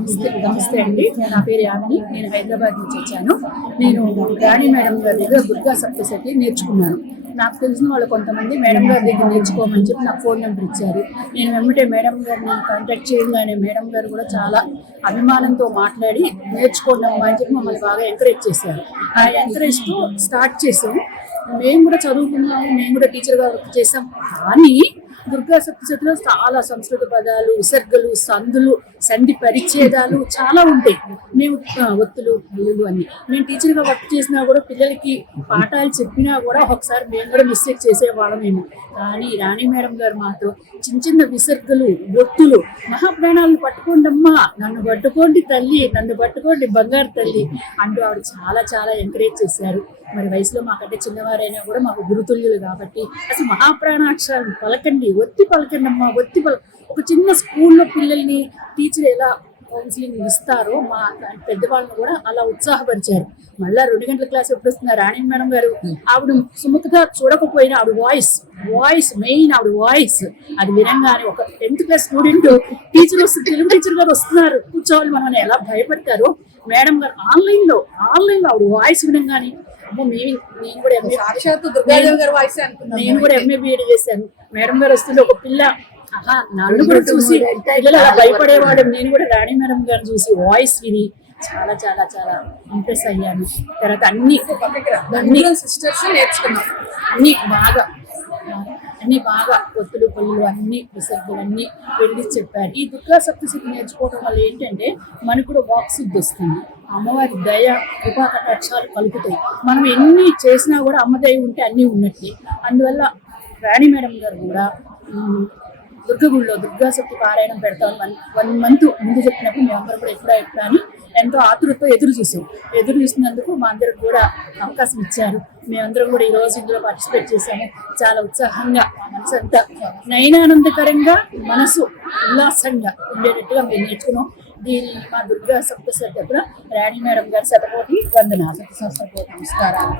నమస్తే అండి. నా పేరు యామిని. నేను హైదరాబాద్ నుంచి వచ్చాను. నేను రాణి మేడం గారి దగ్గర దుర్గా సప్తశతి నేర్చుకున్నాను. నాకు తెలిసిన వాళ్ళు కొంతమంది మేడం గారి దగ్గర నేర్చుకోమని చెప్పి నాకు ఫోన్ నెంబర్ ఇచ్చారు. నేను వెంబటే మేడం గారిని కాంటాక్ట్ చేయగానే మేడం గారు కూడా చాలా అభిమానంతో మాట్లాడి నేర్చుకోండి అమ్మా అని చెప్పి మమ్మల్ని బాగా ఎంకరేజ్ చేశారు. ఆ ఎంకరేజ్తో స్టార్ట్ చేసాము. మేము కూడా చదువుకున్నాము, మేము కూడా టీచర్గా వర్క్ చేసాం. కానీ దుర్గా సప్తశతిలో చాలా సంస్కృత పదాలు, విసర్గలు, సందులు, సంధి పరిచ్ఛేదాలు చాలా ఉంటాయి. మేము ఒత్తులు, బిల్లులు అన్ని మేము టీచర్గా వర్క్ చేసినా కూడా పిల్లలకి పాఠాలు చెప్పినా కూడా ఒకసారి మేము కూడా మిస్టేక్ చేసేవాళ్ళమేమో. కానీ రాణి మేడం గారు మాతో చిన్న చిన్న విసర్గలు, ఒత్తులు, మహాప్రాణాలను పట్టుకోండమ్మా, నన్ను పట్టుకోండి తల్లి, నన్ను పట్టుకోండి బంగారు తల్లి అంటూ ఆవిడ చాలా చాలా ఎంకరేజ్ చేశారు. మరి వయసులో మాకంటే చిన్నవారైనా కూడా మాకు గురుతుల్యులు కాబట్టి అసలు మహాప్రాణాక్షరాలు పలకండి, ఒత్తి పలకండి అమ్మా, ఒక చిన్న స్కూల్లో పిల్లల్ని టీచర్ ఎలా కౌన్సిలింగ్ ఇస్తారో మా పెద్దవాళ్ళని కూడా అలా ఉత్సాహపరిచారు. మళ్ళా 2 గంటల క్లాస్ ఎప్పుడు వస్తున్నారు రాణి మేడం గారు. ఆవిడ సుముఖంగా చూడకపోయినా ఆవిడ వాయిస్ మెయిన్, ఆవిడ వాయిస్ అది వినంగానే ఒక 10th క్లాస్ స్టూడెంట్ టీచర్ వస్తుంది, తెలుగు టీచర్ గారు వస్తున్నారు కూర్చోవాలి మనం ఎలా భయపడతారో మేడం గారు ఆన్లైన్ లో ఆవిడ వాయిస్ వినంగానే నేను కూడా ఎంఏ బిఎడ్ చేశాను. మేడం గారు వస్తుంటే ఒక పిల్ల నన్ను కూడా చూసి పిల్లలు అలా భయపడేవాడు. నేను కూడా రాణి మేడం గారిని చూసి వాయిస్ విని చాలా చాలా చాలా ఇంప్రెస్ అయ్యాను. తర్వాత అన్ని సిస్టర్స్ నేర్చుకున్నాం. అన్ని బాగా ఒత్తులు పళ్ళు అన్ని విసర్గలు అన్ని వెళ్ళి చెప్పారు. ఈ దుర్గా సప్తశతి నేర్చుకోవడం వల్ల ఏంటంటే మనకు కూడా వాక్ శుద్ధి వస్తుంది. అమ్మవారి దయ కృపా కటాక్షాలు కలుగుతాయి. మనం ఎన్ని చేసినా కూడా అమ్మ దయ ఉంటే అన్నీ ఉన్నట్టే. అందువల్ల రాణి మేడం గారు కూడా దుర్గగుడిలో దుర్గా సప్తి పారాయణం పెడతాం 1 month ముందు చెప్పినప్పుడు మేమందరం కూడా ఎప్పుడా అని ఎంతో ఆతృతతో ఎదురు చూసినందుకు మా అందరికి కూడా అవకాశం ఇచ్చారు. మేమందరం కూడా ఈ రోజు ఇందులో పార్టిసిపేట్ చేశాము. చాలా ఉత్సాహంగా, మనసు అంతా నయనానందకరంగా, మనసు ఉల్లాసంగా ఉండేటట్టుగా మేము నేర్చుకున్నాం. దీని మా దుర్గా సప్తశతి కూడా రాణి మేడం గారి శతకోటి వందనాలు, నమస్కారాలు.